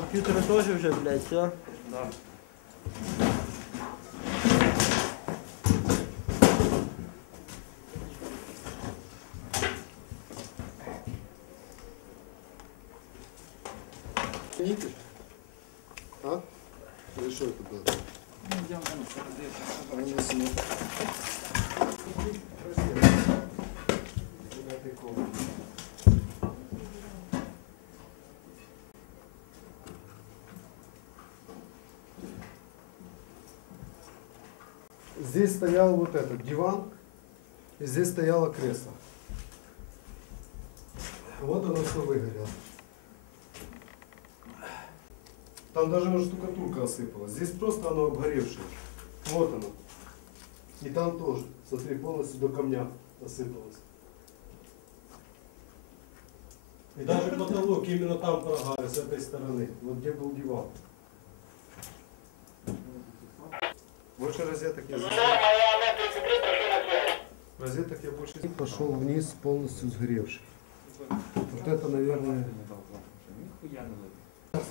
Компьютеры тоже уже, блядь, все. Да. Нити? А? Или что это было? А, у нас нет. Здесь стоял вот этот диван, и здесь стояло кресло. Вот оно все выгорело. Там даже штукатурка осыпалась. Здесь просто оно обгоревшее. Вот оно. И там тоже. Смотри, полностью до камня осыпалось. И даже потолок именно там прогали, с этой стороны. Вот где был диван. Больше розеток я Розеток я больше не пошел вниз полностью сгоревший. Вот это, наверное,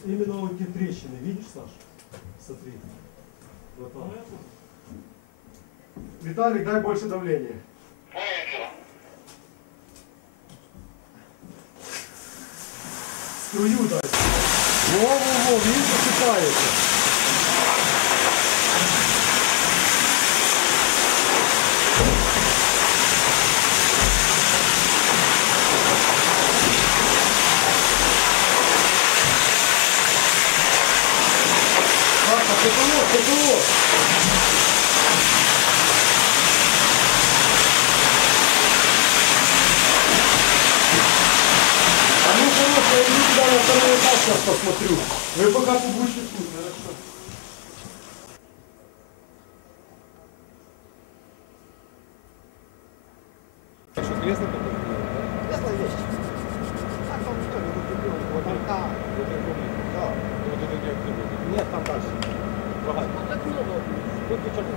Именно вот эти трещины, видишь, Саш? Смотри. Вот он. Виталик, дай больше давления. Струю дай. Во-во-во, видишь, засыпается. Папа, потолок, потолок. А ну хорошо, я иду туда на второй этаж сейчас посмотрю. Вы пока побудьте тут, хорошо. Что, кресло такое? Кресло есть. Так, он что, не купил, вот только. Да. Ну, вот это где кто? Нет, там дальше. Багато. Выключили.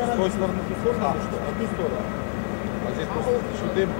С той стороны ту сторону, или что? А ту сторону. А здесь просто что дым.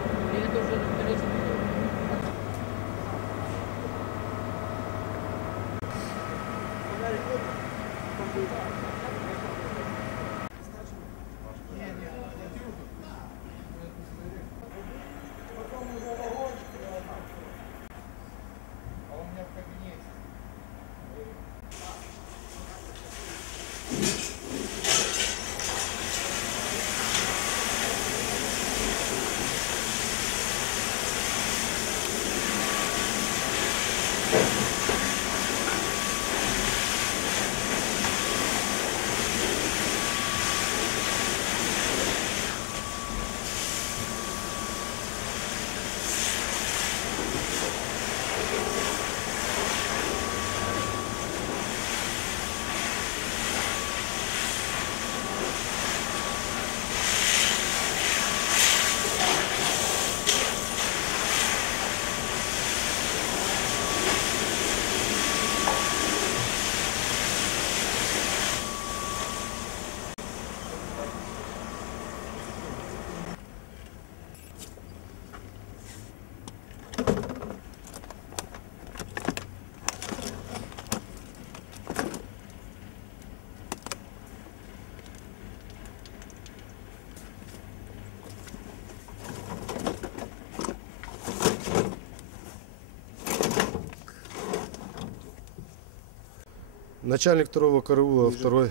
Начальник второго караула второй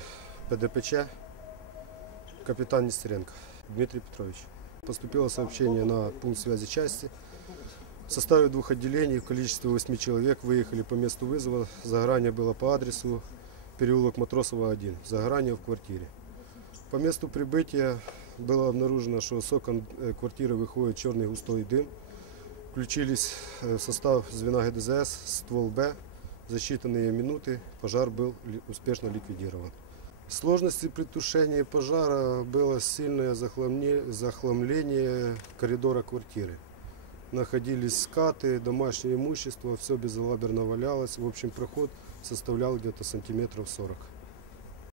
ПДПЧ, капитан Нестеренко Дмитрий Петрович. Поступило сообщение на пункт связи части. В составе двух отделений в количестве 8 человек выехали по месту вызова. Загорание было по адресу переулок Матросова 1. Загорание в квартире. По месту прибытия было обнаружено, что с окон э, квартиры выходит черный густой дым. Включились э, в состав звена ГДЗС, ствол Б. За считанные минуты пожар был успешно ликвидирован. Сложности при тушении пожара было сильное захламление коридора квартиры. Находились скаты, домашнее имущество, все безалаберно валялось. В общем, проход составлял где-то сантиметров 40.